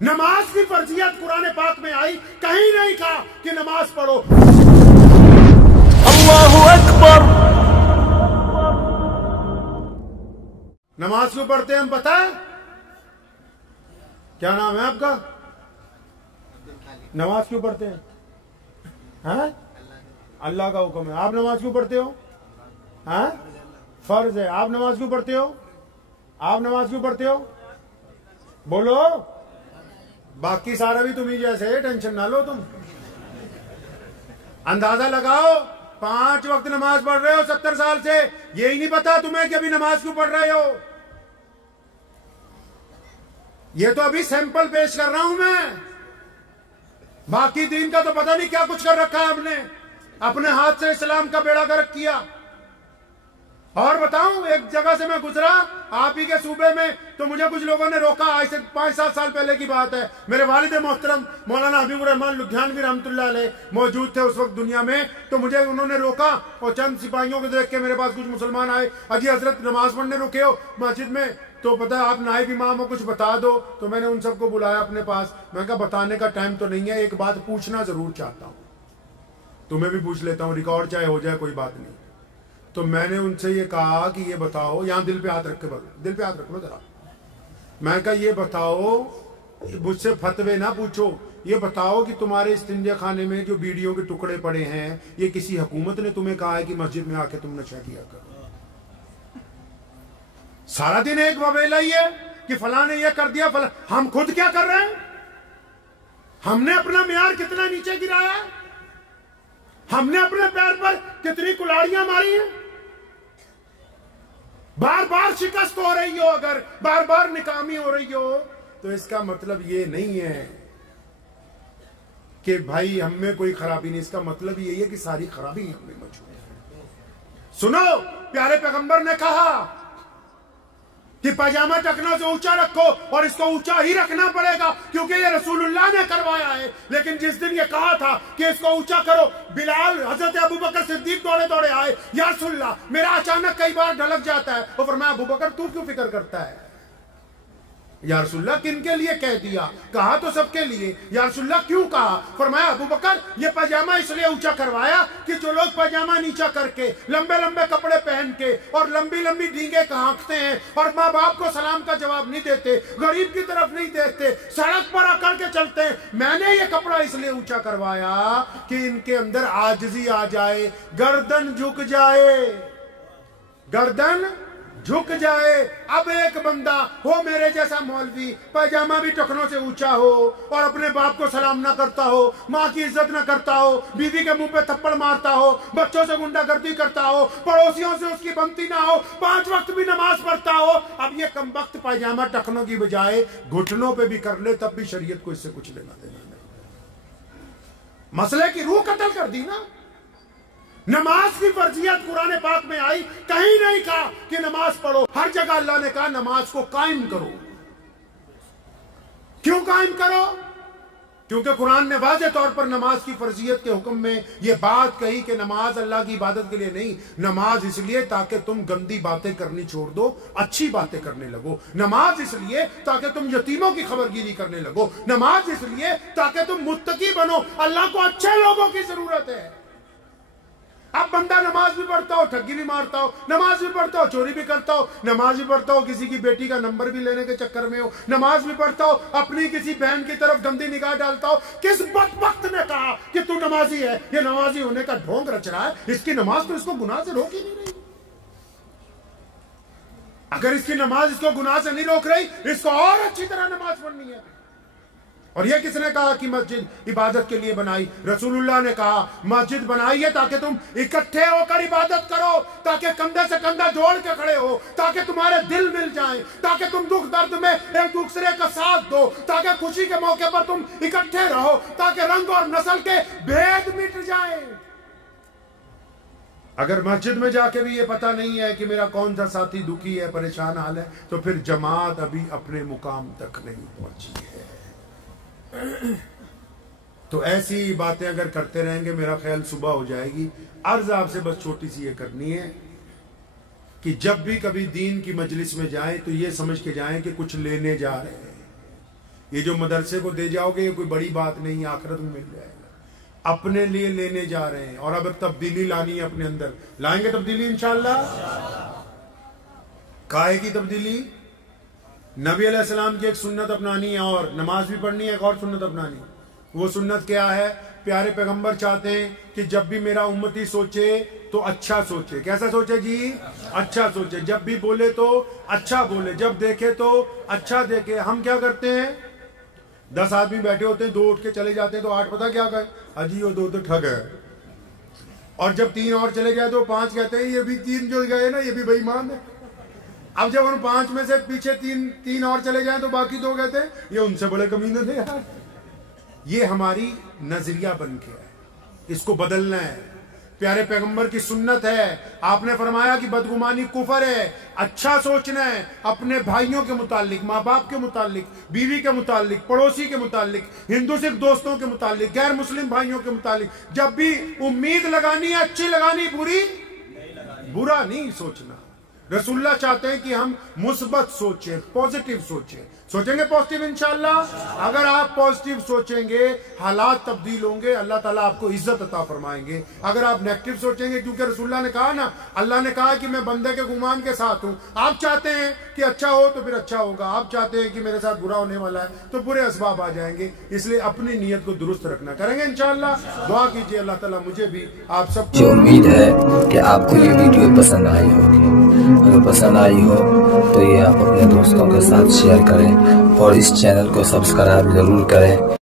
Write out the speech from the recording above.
नमाज की फर्जियत कुरान पाक में आई, कहीं नहीं कहा कि नमाज पढ़ो। अल्लाहु अकबर। नमाज क्यों पढ़ते हैं हम पता है? क्या नाम है आपका? नमाज क्यों पढ़ते हैं? हैं? अल्लाह का हुक्म है। आप नमाज क्यों पढ़ते हो? हैं? फर्ज है। आप नमाज क्यों पढ़ते हो? आप नमाज क्यों पढ़ते हो? बोलो। बाकी सारा भी तुम्ही जैसे, टेंशन ना लो तुम। अंदाजा लगाओ, 5 वक्त नमाज पढ़ रहे हो 70 साल से, यही नहीं पता तुम्हें कि अभी नमाज क्यों पढ़ रहे हो। ये तो अभी सैंपल पेश कर रहा हूं मैं। बाकी दीन का तो पता नहीं क्या कुछ कर रखा है आपने। अपने हाथ से इस्लाम का बेड़ा गर्क किया। और बताऊं, एक जगह से मैं गुजरा आप ही के सूबे में, तो मुझे कुछ लोगों ने रोका। आज से 5-7 साल पहले की बात है। मेरे वालिद मोहतरम मौलाना हबीबुर रहमान लुधियानवी रहमतुल्लाह अलैह मौजूद थे उस वक्त दुनिया में। तो मुझे उन्होंने रोका और चंद सिपाहियों को देख के मेरे पास कुछ मुसलमान आए। अजी हजरत नमाज पढ़ने रुके हो मस्जिद में, तो पता है आप नाइब इमाम हो, कुछ बता दो। तो मैंने उन सबको बुलाया अपने पास। मैं कहा बताने का टाइम तो नहीं है, एक बात पूछना जरूर चाहता हूं, तुम्हें भी पूछ लेता हूं, रिकॉर्ड चाहे हो जाए कोई बात नहीं। तो मैंने उनसे ये कहा कि ये बताओ, यहां दिल पे हाथ रख के बोलो, दिल पे हाथ रख लो जरा। मैं कहा ये बताओ, मुझसे फतवे ना पूछो, ये बताओ कि तुम्हारे इस्तिंजा खाने में जो बीड़ियों के टुकड़े पड़े हैं, ये किसी हुकूमत ने तुम्हें कहा है कि मस्जिद में आके तुम नशा किया करो? सारा दिन एक बवेला ही है कि फलां ने ये कर दिया, फलां। हम खुद क्या कर रहे हैं? हमने अपना मियार कितना नीचे गिराया है? हमने अपने पैर पर कितनी कुल्हाड़ियां मारी हैं? बार बार शिकस्त हो रही हो, अगर बार बार नाकामी हो रही हो, तो इसका मतलब ये नहीं है कि भाई हम में कोई खराबी नहीं। इसका मतलब यही है कि सारी खराबी हमें मौजूद है। सुनो, प्यारे पैगंबर ने कहा कि पजामा टखनों से ऊंचा रखो, और इसको ऊंचा ही रखना पड़ेगा क्योंकि ये रसूलुल्लाह ने करवाया है। लेकिन जिस दिन ये कहा था कि इसको ऊंचा करो, बिलाल हजरत अबू बकर सिद्दीक दौड़े दौड़े आए, या रसूलुल्लाह मेरा अचानक कई बार ढलक जाता है। और फरमाया अबू बकर तू क्यों फिक्र करता है? या रसूलुल्लाह किन के लिए कह दिया? कहा तो सबके लिए। या रसूलुल्लाह क्यों कहा? फरमाया अबू बकर ये पजामा इसलिए ऊंचा करवाया कि जो लोग पजामा नीचा करके, लंबे लंबे कपड़े पहन के और लंबी लंबी डींगे हाँकते हैं और माँ बाप को सलाम का जवाब नहीं देते, गरीब की तरफ नहीं देखते, सड़क पर आकर के चलते हैं, मैंने ये कपड़ा इसलिए ऊंचा करवाया कि इनके अंदर आजिज़ी आ जाए, गर्दन झुक जाए, गर्दन झुक जाए। अब एक बंदा हो मेरे जैसा मौलवी, पजामा भी टखनों से ऊंचा हो और अपने बाप को सलाम ना करता हो, माँ की इज्जत ना करता हो, बीवी के मुंह पे थप्पड़ मारता हो, बच्चों से गुंडागर्दी करता हो, पड़ोसियों से उसकी बनती ना हो, 5 वक्त भी नमाज पढ़ता हो। अब ये कमबख्त पजामा टखनों की बजाय घुटनों पे भी कर ले, तब भी शरीयत को इससे कुछ लेना देना नहीं। मसले की रूह कत्ल कर दी ना। नमाज की फर्जियत कुरान पाक में आई, कहीं नहीं कहा कि नमाज पढ़ो। हर जगह अल्लाह ने कहा नमाज को कायम करो। क्यों कायम करो? क्योंकि कुरान ने वाज़े तौर पर नमाज की फर्जियत के हुक्म में यह बात कही कि नमाज अल्लाह की इबादत के लिए नहीं, नमाज इसलिए ताकि तुम गंदी बातें करनी छोड़ दो, अच्छी बातें करने लगो। नमाज इसलिए ताकि तुम यतीमों की खबरगिरी करने लगो। नमाज इसलिए ताकि तुम मुत्तकी बनो। अल्लाह को अच्छे लोगों की जरूरत है। अब बंदा नमाज भी पढ़ता हो, ठगी भी मारता हो, नमाज भी पढ़ता हो, चोरी भी करता हो, नमाज भी पढ़ता हो, किसी की बेटी का नंबर भी लेने के चक्कर में हो, नमाज भी पढ़ता हो, अपनी किसी बहन की तरफ गंदी निगाह डालता हो। किस बदबख्त ने कहा कि तू नमाजी है? ये नमाजी होने का ढोंग रच रहा है। इसकी नमाज तो इसको गुनाह से रोक ही नहीं रही। अगर इसकी नमाज इसको गुनाह से नहीं रोक रही, इसको और अच्छी तरह नमाज पढ़नी है। और ये किसने कहा कि मस्जिद इबादत के लिए बनाई? रसूलुल्लाह ने कहा मस्जिद बनाई है ताकि तुम इकट्ठे होकर इबादत करो, ताकि कंधे से कंधा जोड़ के खड़े हो, ताकि तुम्हारे दिल मिल जाएं, ताकि तुम दुख दर्द में एक दूसरे का साथ दो, ताकि खुशी के मौके पर तुम इकट्ठे रहो, ताकि रंग और नस्ल के भेद मिट जाएं। अगर मस्जिद में जाके भी ये पता नहीं है कि मेरा कौन सा साथी दुखी है, परेशान हाल है, तो फिर जमात अभी अपने मुकाम तक नहीं पहुंची है। तो ऐसी बातें अगर करते रहेंगे, मेरा ख्याल सुबह हो जाएगी। अर्ज आपसे बस छोटी सी ये करनी है कि जब भी कभी दीन की मजलिस में जाएं तो ये समझ के जाएं कि कुछ लेने जा रहे हैं। ये जो मदरसे को दे जाओगे ये कोई बड़ी बात नहीं, आखिरत में मिल जाएगा। अपने लिए लेने जा रहे हैं और अब तब्दीली लानी है अपने अंदर। लाएंगे तब्दीली इंशाअल्लाह। काहे की तब्दीली? नबी अलैहिस्सलाम की एक सुन्नत अपनानी है और नमाज भी पढ़नी है, एक और सुन्नत अपनानी है। वो सुन्नत क्या है? प्यारे पैगंबर चाहते हैं कि जब भी मेरा उम्मती सोचे तो अच्छा सोचे। कैसा सोचे जी? अच्छा सोचे। जब भी बोले तो अच्छा बोले, जब देखे तो अच्छा देखे। हम क्या करते हैं? 10 आदमी बैठे होते हैं, 2 उठ के चले जाते हैं तो 8 पता क्या कहे? अजी वो 2 तो ठग है। और जब 3 और चले जाए तो 5 कहते हैं ये भी 3 जो गए ना ये भी बेईमान है। अब जब उन 5 में से पीछे 3 और चले जाए तो बाकी 2 कहते हैं ये उनसे बड़े कमीने थे यार। ये हमारी नजरिया बन के है, इसको बदलना है। प्यारे पैगंबर की सुन्नत है, आपने फरमाया कि बदगुमानी कुफर है। अच्छा सोचना है अपने भाइयों के मुतालिक, माँ बाप के मुतालिक, बीवी के मुतालिक, पड़ोसी के मुतालिक, हिंदू सिख दोस्तों के मुतालिक, गैर मुस्लिम भाइयों के मुतालिक। जब भी उम्मीद लगानी है अच्छी लगानी, बुरा नहीं सोचना। रसूलुल्लाह चाहते हैं कि हम मुस्बत सोचें, पॉजिटिव सोचें। सोचेंगे पॉजिटिव इंशाअल्लाह। अगर आप पॉजिटिव सोचेंगे हालात तब्दील होंगे, अल्लाह ताला आपको इज्जत अता फरमाएंगे। अगर आप नेगेटिव सोचेंगे, क्योंकि रसूलुल्लाह ने कहा ना, अल्लाह ने कहा कि मैं बंदे के गुमान के साथ हूं। आप चाहते हैं कि अच्छा हो तो फिर अच्छा होगा, आप चाहते हैं कि मेरे साथ बुरा होने वाला है तो बुरे असबाब आ जाएंगे। इसलिए अपनी नीयत को दुरुस्त रखना। करेंगे इंशाअल्लाह। दुआ कीजिए अल्लाह ताला मुझे भी आप सब। उम्मीद है कि आपको ये वीडियो पसंद आई होगी। अगर पसंद आई हो तो ये आप अपने दोस्तों के साथ शेयर करें और इस चैनल को सब्सक्राइब जरूर करें।